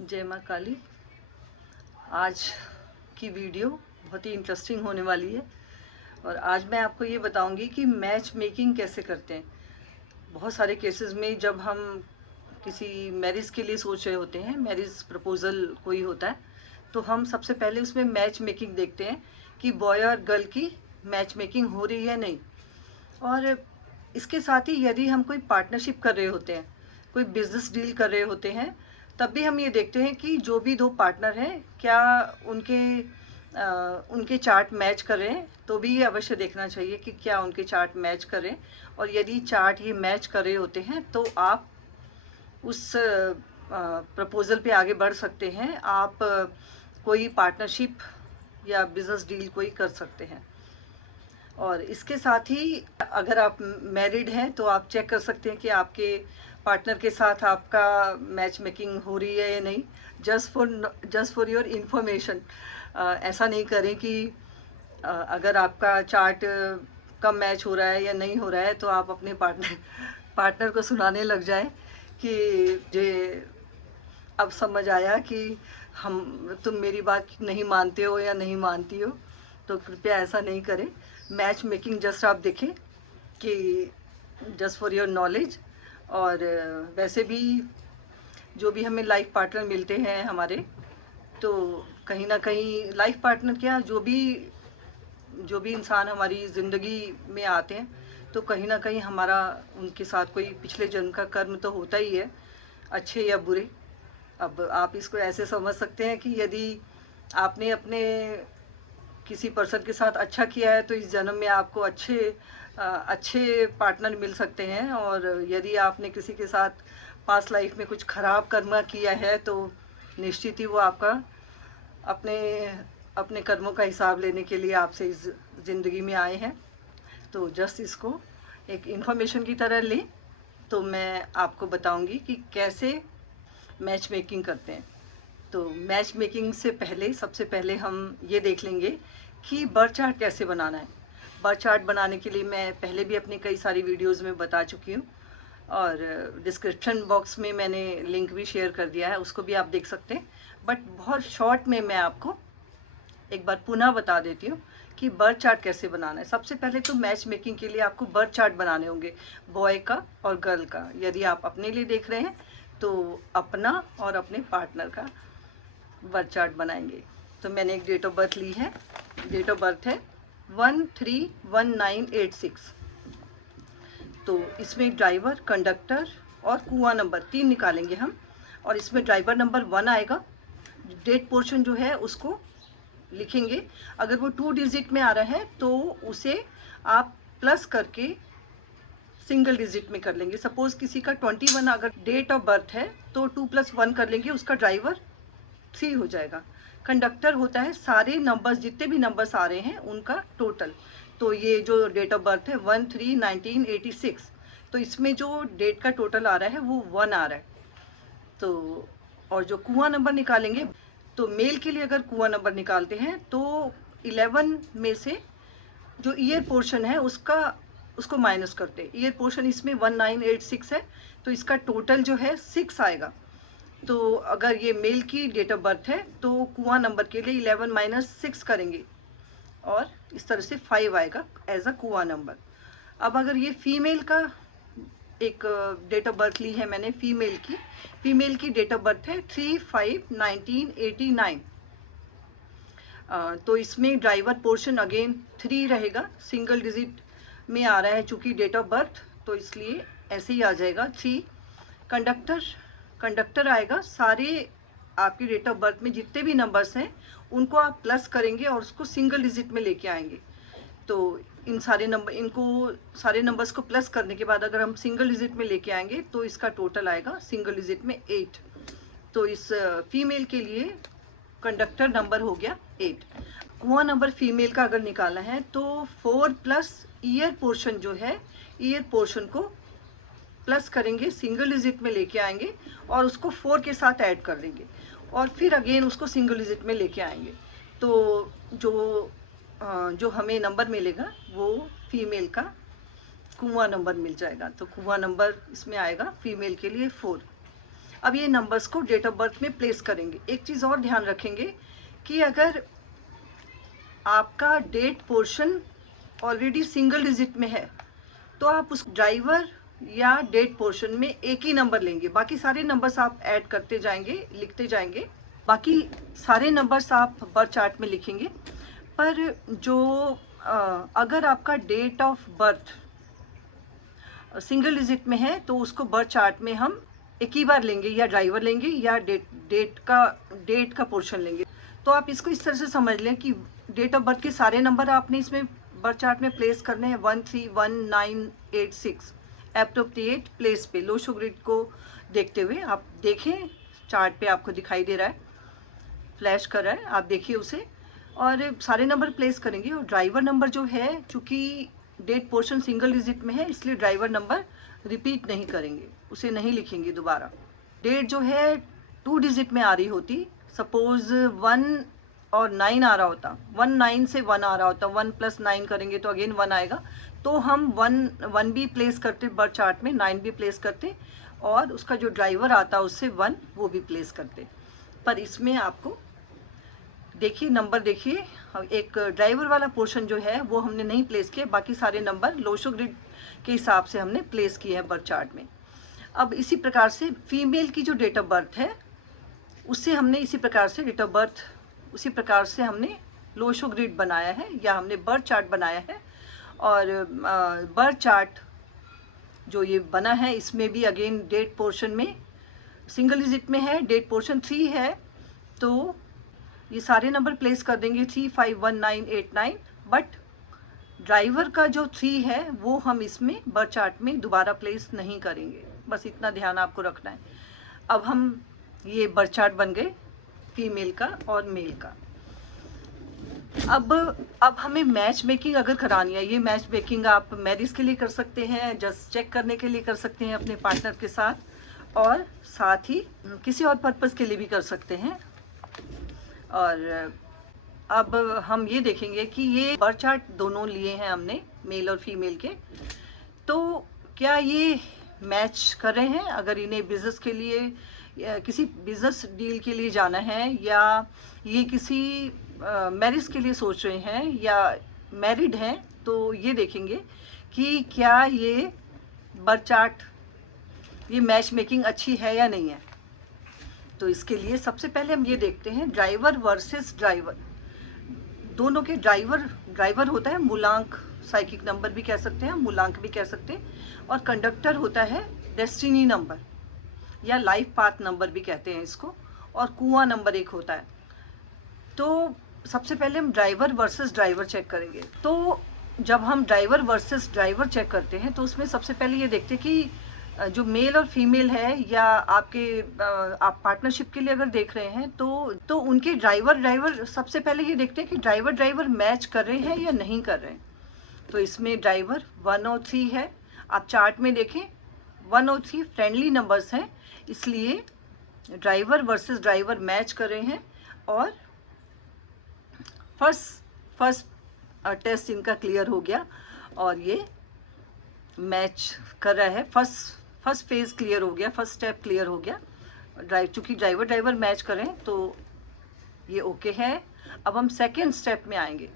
जय माँ काली। आज की वीडियो बहुत ही इंटरेस्टिंग होने वाली है और आज मैं आपको ये बताऊंगी कि मैच मेकिंग कैसे करते हैं। बहुत सारे केसेस में जब हम किसी मैरिज के लिए सोच रहे होते हैं, मैरिज प्रपोज़ल कोई होता है, तो हम सबसे पहले उसमें मैच मेकिंग देखते हैं कि बॉय और गर्ल की मैच मेकिंग हो रही है नहीं। और इसके साथ ही यदि हम कोई पार्टनरशिप कर रहे होते हैं, कोई बिजनेस डील कर रहे होते हैं, तब भी हम ये देखते हैं कि जो भी दो पार्टनर हैं क्या उनके चार्ट मैच कर रहे हैं। तो भी ये अवश्य देखना चाहिए कि क्या उनके चार्ट मैच करें, और यदि चार्ट ये मैच कर रहे होते हैं तो आप उस प्रपोज़ल पे आगे बढ़ सकते हैं। आप कोई पार्टनरशिप या बिजनेस डील कोई कर सकते हैं। और इसके साथ ही अगर आप मैरिड हैं तो आप चेक कर सकते हैं कि आपके पार्टनर के साथ आपका मैच मेकिंग हो रही है या नहीं। जस्ट फॉर योर इंफॉर्मेशन, ऐसा नहीं करें कि अगर आपका चार्ट कम मैच हो रहा है या नहीं हो रहा है तो आप अपने पार्टनर को सुनाने लग जाएं कि मुझे अब समझ आया कि तुम मेरी बात नहीं मानते हो या नहीं मानती हो। तो कृपया ऐसा नहीं करें। मैच मेकिंग जस्ट आप देखें कि जस्ट फॉर योर नॉलेज। और वैसे भी जो भी हमें लाइफ पार्टनर मिलते हैं हमारे, तो कहीं ना कहीं लाइफ पार्टनर क्या, जो भी इंसान हमारी ज़िंदगी में आते हैं, तो कहीं ना कहीं हमारा उनके साथ कोई पिछले जन्म का कर्म तो होता ही है, अच्छे या बुरे। अब आप इसको ऐसे समझ सकते हैं कि यदि आपने अपने किसी पर्सन के साथ अच्छा किया है तो इस जन्म में आपको अच्छे पार्टनर मिल सकते हैं। और यदि आपने किसी के साथ पास्ट लाइफ में कुछ ख़राब कर्म किया है तो निश्चित ही वो आपका अपने अपने कर्मों का हिसाब लेने के लिए आपसे इस ज़िंदगी में आए हैं। तो जस्ट इसको एक इन्फॉर्मेशन की तरह लें। तो मैं आपको बताऊंगी कि कैसे मैच मेकिंग करते हैं। तो मैच मेकिंग से पहले सबसे पहले हम ये देख लेंगे कि बर्थ चार्ट कैसे बनाना है। बर्थ चार्ट बनाने के लिए मैं पहले भी अपनी कई सारी वीडियोस में बता चुकी हूँ, और डिस्क्रिप्शन बॉक्स में मैंने लिंक भी शेयर कर दिया है, उसको भी आप देख सकते हैं। बट बहुत शॉर्ट में मैं आपको एक बार पुनः बता देती हूँ कि बर्थ चार्ट कैसे बनाना है। सबसे पहले तो मैच मेकिंग के लिए आपको बर्थ चार्ट बनाने होंगे, बॉय का और गर्ल का। यदि आप अपने लिए देख रहे हैं तो अपना और अपने पार्टनर का बर्थ चार्ट बनाएंगे। तो मैंने एक डेट ऑफ बर्थ ली है। डेट ऑफ बर्थ है 131986। तो इसमें ड्राइवर, कंडक्टर और कुआं नंबर 3 निकालेंगे हम, और इसमें ड्राइवर नंबर 1 आएगा। डेट पोर्शन जो है उसको लिखेंगे। अगर वो 2 डिजिट में आ रहा है तो उसे आप प्लस करके सिंगल डिजिट में कर लेंगे। सपोज किसी का 21 अगर डेट ऑफ बर्थ है तो 2 + 1 कर लेंगे, उसका ड्राइवर 3 हो जाएगा। कंडक्टर होता है सारे नंबर्स, जितने भी नंबर्स आ रहे हैं उनका टोटल। तो ये जो डेट ऑफ बर्थ है 131986, तो इसमें जो डेट का टोटल आ रहा है वो 1 आ रहा है। तो और जो कुआं नंबर निकालेंगे, तो मेल के लिए अगर कुआं नंबर निकालते हैं तो 11 में से जो ईयर पोर्शन है उसको माइनस करते हैं। ईयर पोर्शन इसमें 1986 है, तो इसका टोटल जो है 6 आएगा। तो अगर ये मेल की डेट ऑफ बर्थ है तो कुआं नंबर के लिए 11 - 6 करेंगे, और इस तरह से 5 आएगा एज अ कुआं नंबर। अब अगर ये फीमेल का एक डेट ऑफ बर्थ ली है मैंने, फीमेल की डेट ऑफ बर्थ है 3/5/1989। तो इसमें ड्राइवर पोर्शन अगेन 3 रहेगा, सिंगल डिजिट में आ रहा है चूँकि डेट ऑफ बर्थ, तो इसलिए ऐसे ही आ जाएगा 3। कंडक्टर आएगा, सारे आपकी डेट ऑफ बर्थ में जितने भी नंबर्स हैं उनको आप प्लस करेंगे और उसको सिंगल डिजिट में लेके आएंगे। तो इनको सारे नंबर्स को प्लस करने के बाद अगर हम सिंगल डिजिट में लेके आएंगे तो इसका टोटल आएगा सिंगल डिजिट में 8। तो इस फीमेल के लिए कंडक्टर नंबर हो गया 8। कुआं नंबर फीमेल का अगर निकाला है तो 4 + ईयर पोर्शन जो है, ईयर पोर्शन को प्लस करेंगे, सिंगल डिजिट में लेके आएंगे और उसको 4 के साथ ऐड कर देंगे, और फिर अगेन उसको सिंगल डिजिट में लेके आएंगे। तो जो हमें नंबर मिलेगा वो फीमेल का कुआं नंबर मिल जाएगा। तो कुआं नंबर इसमें आएगा फीमेल के लिए 4। अब ये नंबर्स को डेट ऑफ बर्थ में प्लेस करेंगे। एक चीज़ और ध्यान रखेंगे कि अगर आपका date portion already single digit में है तो आप उस ड्राइवर या डेट पोर्शन में एक ही नंबर लेंगे, बाकी सारे नंबर्स आप ऐड करते जाएंगे, लिखते जाएंगे, बाकी सारे नंबर्स आप बर्थ चार्ट में लिखेंगे। पर जो अगर आपका date of birth single digit में है तो उसको बर्थ चार्ट में हम एक ही बार लेंगे, या ड्राइवर लेंगे या डेट का पोर्शन लेंगे। तो आप इसको इस तरह से समझ लें कि डेट ऑफ बर्थ के सारे नंबर आपने इसमें बर्थ चार्ट में प्लेस करने हैं 131986 एप्रोप्रिएट प्लेस पे। लोशो ग्रिड को देखते हुए आप देखें, चार्ट पे आपको दिखाई दे रहा है, फ्लैश कर रहा है, आप देखिए उसे, और सारे नंबर प्लेस करेंगे। और ड्राइवर नंबर जो है, चूँकि डेट पोर्शन सिंगल डिजिट में है इसलिए ड्राइवर नंबर रिपीट नहीं करेंगे, उसे नहीं लिखेंगे दोबारा। डेट जो है 2 डिजिट में आ रही होती, सपोज 1 और 9 आ रहा होता, 19 से 1 आ रहा होता, 1 + 9 करेंगे तो अगेन 1 आएगा, तो हम 1 भी प्लेस करते बर्थ चार्ट में, 9 भी प्लेस करते, और उसका जो ड्राइवर आता उससे 1 वो भी प्लेस करते। पर इसमें आपको देखिए, नंबर देखिए, एक ड्राइवर वाला पोर्शन जो है वो हमने नहीं प्लेस किया, बाकी सारे नंबर लोशो ग्रिड के हिसाब से हमने प्लेस किए हैं बर्थ चार्ट में। अब इसी प्रकार से फीमेल की जो डेट ऑफ बर्थ है उससे हमने इसी प्रकार से डेट ऑफ बर्थ, उसी प्रकार से हमने लोशो ग्रिड बनाया है या हमने बर्थ चार्ट बनाया है। और बर्थ चार्ट जो ये बना है इसमें भी अगेन डेट पोर्शन में सिंगल डिजिट में है, डेट पोर्शन 3 है, तो ये सारे नंबर प्लेस कर देंगे 351989, बट ड्राइवर का जो 3 है वो हम इसमें बर्थ चार्ट में दोबारा प्लेस नहीं करेंगे, बस इतना ध्यान आपको रखना है। अब हम ये बर्थ चार्ट बन गए फीमेल का और मेल का। अब हमें मैच मेकिंग अगर करानी है, ये मैच मेकिंग आप मैरिज के लिए कर सकते हैं, जस्ट चेक करने के लिए कर सकते हैं अपने पार्टनर के साथ, और साथ ही किसी और पर्पज़ के लिए भी कर सकते हैं। और अब हम ये देखेंगे कि ये बर्थ चार्ट दोनों लिए हैं हमने, मेल और फीमेल के, तो क्या ये मैच कर रहे हैं। अगर इन्हें बिज़नेस के लिए या किसी बिज़नेस डील के लिए जाना है, या ये किसी मैरिज के लिए सोच रहे हैं या मैरिड हैं, तो ये देखेंगे कि क्या ये बर्थ चार्ट, ये मैच मेकिंग अच्छी है या नहीं है। तो इसके लिए सबसे पहले हम ये देखते हैं ड्राइवर वर्सेस ड्राइवर, दोनों के ड्राइवर होता है मूलांक, साइकिक नंबर भी कह सकते हैं, मूलांक भी कह सकते हैं, और कंडक्टर होता है डेस्टिनी नंबर या लाइफ पाथ नंबर भी कहते हैं इसको, और कुआं नंबर 1 होता है। तो सबसे पहले हम ड्राइवर वर्सेस ड्राइवर चेक करेंगे। तो जब हम ड्राइवर वर्सेस ड्राइवर चेक करते हैं तो उसमें सबसे पहले ये देखते हैं कि जो मेल और फीमेल है, या आप पार्टनरशिप के लिए अगर देख रहे हैं तो उनके ड्राइवर सबसे पहले ये देखते हैं कि ड्राइवर मैच कर रहे हैं या नहीं कर रहे हैं। तो इसमें ड्राइवर 1 और 3 है, आप चार्ट में देखें 1 और 3 फ्रेंडली नंबर्स हैं, इसलिए ड्राइवर वर्सेस ड्राइवर मैच कर रहे हैं, और फर्स्ट टेस्ट इनका क्लियर हो गया और ये मैच कर रहा है। फर्स्ट फेज़ क्लियर हो गया, फर्स्ट स्टेप क्लियर हो गया। चूँकि ड्राइवर मैच करें तो ये ओके है। अब हम सेकेंड स्टेप में आएंगे,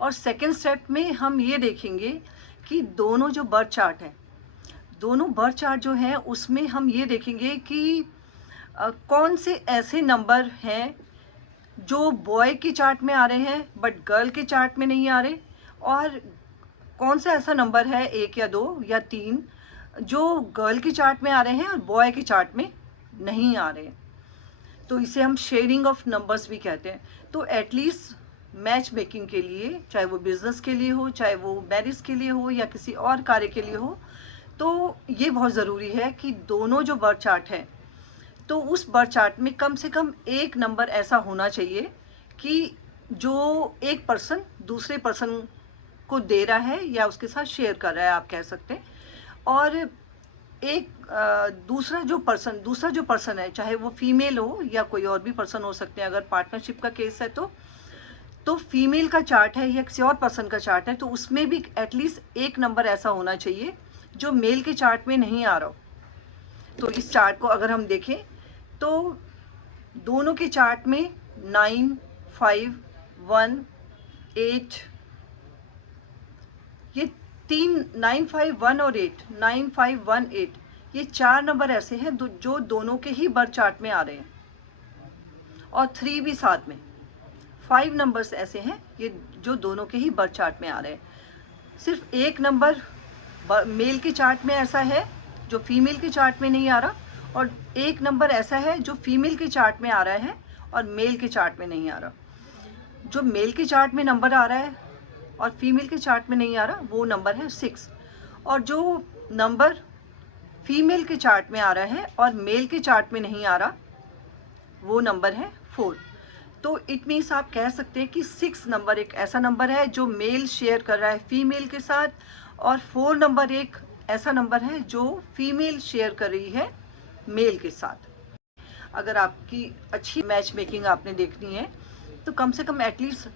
और सेकेंड स्टेप में हम ये देखेंगे कि दोनों जो बर्थ चार्ट हैं, दोनों बर्थ चार्ट जो हैं उसमें हम ये देखेंगे कि कौन से ऐसे नंबर हैं जो बॉय के चार्ट में आ रहे हैं बट गर्ल के चार्ट में नहीं आ रहे, और कौन सा ऐसा नंबर है 1 या 2 या 3 जो गर्ल के चार्ट में आ रहे हैं और बॉय के चार्ट में नहीं आ रहे। तो इसे हम शेयरिंग ऑफ नंबर्स भी कहते हैं। तो एटलीस्ट मैच मेकिंग के लिए, चाहे वो बिज़नेस के लिए हो, चाहे वो मैरिज के लिए हो, या किसी और कार्य के लिए हो, तो ये बहुत ज़रूरी है कि दोनों जो बर्थ चार्ट है, तो उस बर्थ चार्ट में कम से कम एक नंबर ऐसा होना चाहिए कि जो एक पर्सन दूसरे पर्सन को दे रहा है या उसके साथ शेयर कर रहा है, आप कह सकते हैं। और एक दूसरा जो पर्सन है, चाहे वो फीमेल हो या कोई और भी पर्सन हो सकते हैं, अगर पार्टनरशिप का केस है तो फीमेल का चार्ट है या किसी और पर्सन का चार्ट है, तो उसमें भी एटलीस्ट एक नंबर ऐसा होना चाहिए जो मेल के चार्ट में नहीं आ रहा हो। तो इस चार्ट को अगर हम देखें तो दोनों के चार्ट में 9, 5, 1, 8, ये 3, 9, 5, 1 और 8, 9, 5, 1, 8, ये 4 नंबर ऐसे हैं जो दोनों के ही बर्थ चार्ट में आ रहे हैं, और 3 भी साथ में। 5 नंबर्स ऐसे हैं ये जो दोनों के ही बर्थ चार्ट में आ रहे हैं। सिर्फ एक नंबर मेल के चार्ट में ऐसा है जो फीमेल के चार्ट में नहीं आ रहा, और एक नंबर ऐसा है जो फीमेल के चार्ट में आ रहा है और मेल के चार्ट में नहीं आ रहा। जो मेल के चार्ट में नंबर आ रहा है और फीमेल के चार्ट में नहीं आ रहा, वो नंबर है 6, और जो नंबर फीमेल के चार्ट में आ रहा है और मेल के चार्ट में नहीं आ रहा, वो नंबर है 4। तो इट मीन्स आप कह सकते हैं कि 6 नंबर एक ऐसा नंबर है जो मेल शेयर कर रहा है फीमेल के साथ, और 4 नंबर एक ऐसा नंबर है जो फीमेल शेयर कर रही है मेल के साथ। अगर आपकी अच्छी मैच मेकिंग आपने देखनी है तो कम से कम एटलीस्ट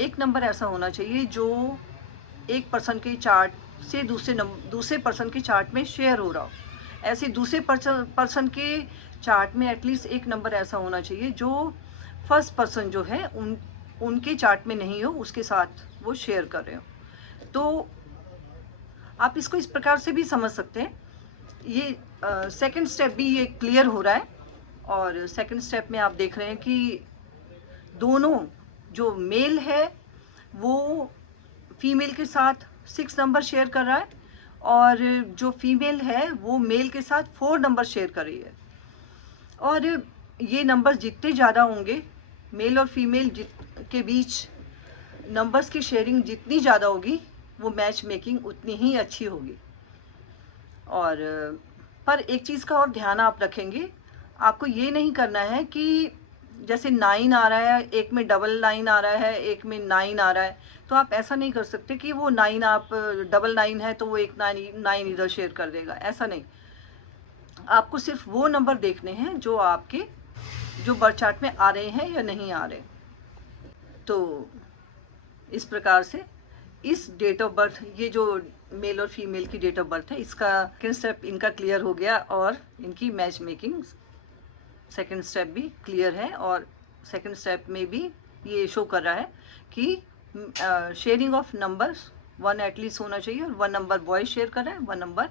एक नंबर ऐसा होना चाहिए जो एक पर्सन के चार्ट से दूसरे पर्सन के चार्ट में शेयर हो रहा हो। ऐसे दूसरे पर्सन के चार्ट में एटलीस्ट एक नंबर ऐसा होना चाहिए जो फर्स्ट पर्सन जो है उनके चार्ट में नहीं हो, उसके साथ वो शेयर कर रहे हो। तो आप इसको इस प्रकार से भी समझ सकते हैं। ये सेकंड स्टेप भी ये क्लियर हो रहा है, और सेकंड स्टेप में आप देख रहे हैं कि दोनों, जो मेल है वो फीमेल के साथ 6 नंबर शेयर कर रहा है, और जो फीमेल है वो मेल के साथ 4 नंबर शेयर कर रही है। और ये नंबर जितने ज़्यादा होंगे, मेल और फीमेल के बीच नंबर्स की शेयरिंग जितनी ज़्यादा होगी, वो मैच मेकिंग उतनी ही अच्छी होगी। और पर एक चीज़ का और ध्यान आप रखेंगे, आपको ये नहीं करना है कि जैसे 9 आ रहा है, एक में डबल 9 आ रहा है, एक में 9 आ रहा है, तो आप ऐसा नहीं कर सकते कि वो 9 आप डबल 9 है तो वो एक 9 इधर शेयर कर देगा, ऐसा नहीं। आपको सिर्फ वो नंबर देखने हैं जो आपके जो बर्थ चार्ट में आ रहे हैं या नहीं आ रहे। तो इस प्रकार से इस डेट ऑफ बर्थ, ये जो मेल और फीमेल की डेट ऑफ बर्थ है, इसका सेकेंड स्टेप इनका क्लियर हो गया, और इनकी मैच मेकिंग सेकेंड स्टेप भी क्लियर है। और सेकेंड स्टेप में भी ये शो कर रहा है कि शेयरिंग ऑफ नंबर्स 1 एटलीस्ट होना चाहिए, और 1 नंबर बॉय शेयर कर रहा है, 1 नंबर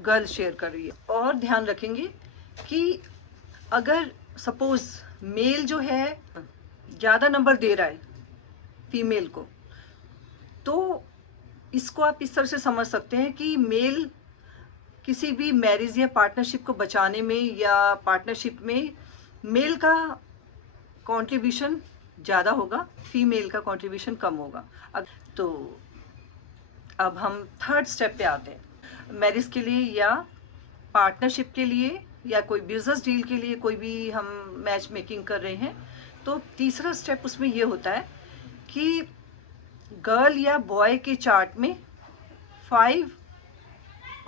गर्ल शेयर कर रही है। और ध्यान रखेंगे कि अगर सपोज मेल जो है ज़्यादा नंबर दे रहा है फीमेल को, तो इसको आप इस तरह से समझ सकते हैं कि मेल किसी भी मैरिज या पार्टनरशिप को बचाने में, या पार्टनरशिप में मेल का कंट्रीब्यूशन ज़्यादा होगा, फीमेल का कंट्रीब्यूशन कम होगा। तो अब हम थर्ड स्टेप पे आते हैं। मैरिज के लिए या पार्टनरशिप के लिए या कोई बिजनेस डील के लिए कोई भी हम मैच मेकिंग कर रहे हैं, तो तीसरा स्टेप उसमें ये होता है कि गर्ल या बॉय के चार्ट में 5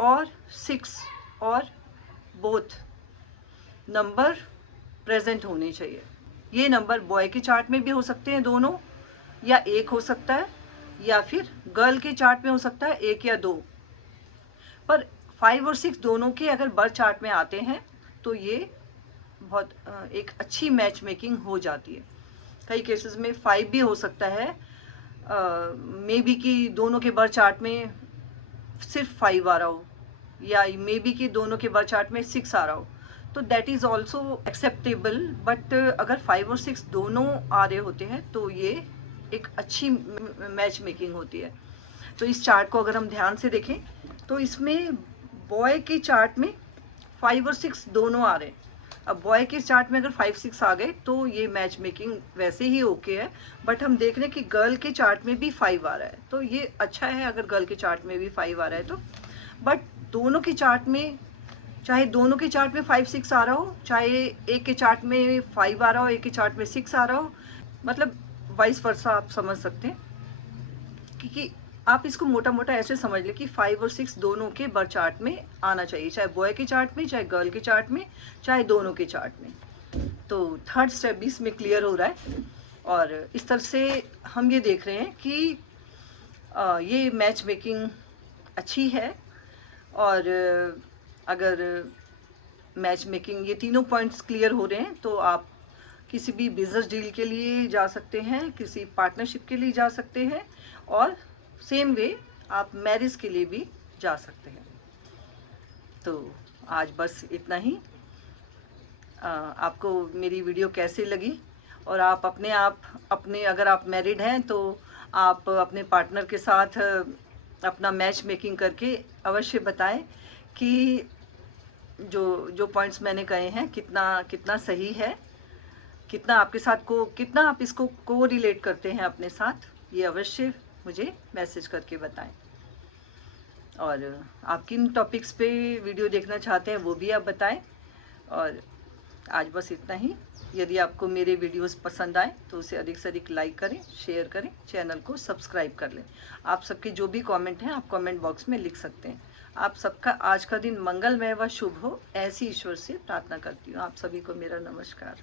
और 6 और बोथ नंबर प्रेजेंट होने चाहिए। ये नंबर बॉय के चार्ट में भी हो सकते हैं दोनों, या एक हो सकता है, या फिर गर्ल के चार्ट में हो सकता है 1 या 2। पर 5 और 6 दोनों के अगर बर्थ चार्ट में आते हैं तो ये बहुत एक अच्छी मैच मेकिंग हो जाती है। कई केसेस में 5 भी हो सकता है, मे बी कि दोनों के बर्थ चार्ट में सिर्फ 5 आ रहा हो, या मे बी कि दोनों के बर्थ चार्ट में 6 आ रहा हो, तो that is also acceptable. But अगर 5 और 6 दोनों आ रहे होते हैं तो ये एक अच्छी मैच मेकिंग होती है। तो इस चार्ट को अगर हम ध्यान से देखें तो इसमें बॉय के चार्ट में 5 और 6 दोनों आ रहे हैं। अब बॉय के चार्ट में अगर 5, 6 आ गए तो ये मैच मेकिंग वैसे ही ओके है, बट हम देख रहे हैं कि गर्ल के चार्ट में भी 5 आ रहा है, तो ये अच्छा है अगर गर्ल के चार्ट में भी 5 आ रहा है तो। बट दोनों के चार्ट में, चाहे दोनों के चार्ट में 5, 6 आ रहा हो, चाहे एक के चार्ट में 5 आ रहा हो, एक के चार्ट में 6 आ रहा हो, मतलब वाइस वर्सा आप समझ सकते हैं। क्योंकि आप इसको मोटा मोटा ऐसे समझ लें कि 5 और 6 दोनों के बर्थ चार्ट में आना चाहिए, चाहे बॉय के चार्ट में, चाहे गर्ल के चार्ट में, चाहे दोनों के चार्ट में। तो थर्ड स्टेप भी इसमें क्लियर हो रहा है, और इस तरह से हम ये देख रहे हैं कि ये मैच मेकिंग अच्छी है। और अगर मैच मेकिंग, ये तीनों पॉइंट्स क्लियर हो रहे हैं तो आप किसी भी बिजनेस डील के लिए जा सकते हैं, किसी पार्टनरशिप के लिए जा सकते हैं, और सेम वे आप मैरिज के लिए भी जा सकते हैं। तो आज बस इतना ही। आपको मेरी वीडियो कैसी लगी, और आप अपने अगर आप मैरिड हैं तो आप अपने पार्टनर के साथ अपना मैच मेकिंग करके अवश्य बताएं कि जो पॉइंट्स मैंने कहे हैं कितना सही है, कितना आपके साथ कितना आप इसको को रिलेट करते हैं अपने साथ, ये अवश्य मुझे मैसेज करके बताएं। और आप किन टॉपिक्स पे वीडियो देखना चाहते हैं वो भी आप बताएं। और आज बस इतना ही। यदि आपको मेरे वीडियोस पसंद आए तो उसे अधिक से अधिक लाइक करें, शेयर करें, चैनल को सब्सक्राइब कर लें। आप सबके जो भी कमेंट हैं आप कमेंट बॉक्स में लिख सकते हैं। आप सबका आज का दिन मंगलमय व शुभ हो, ऐसी ईश्वर से प्रार्थना करती हूँ। आप सभी को मेरा नमस्कार।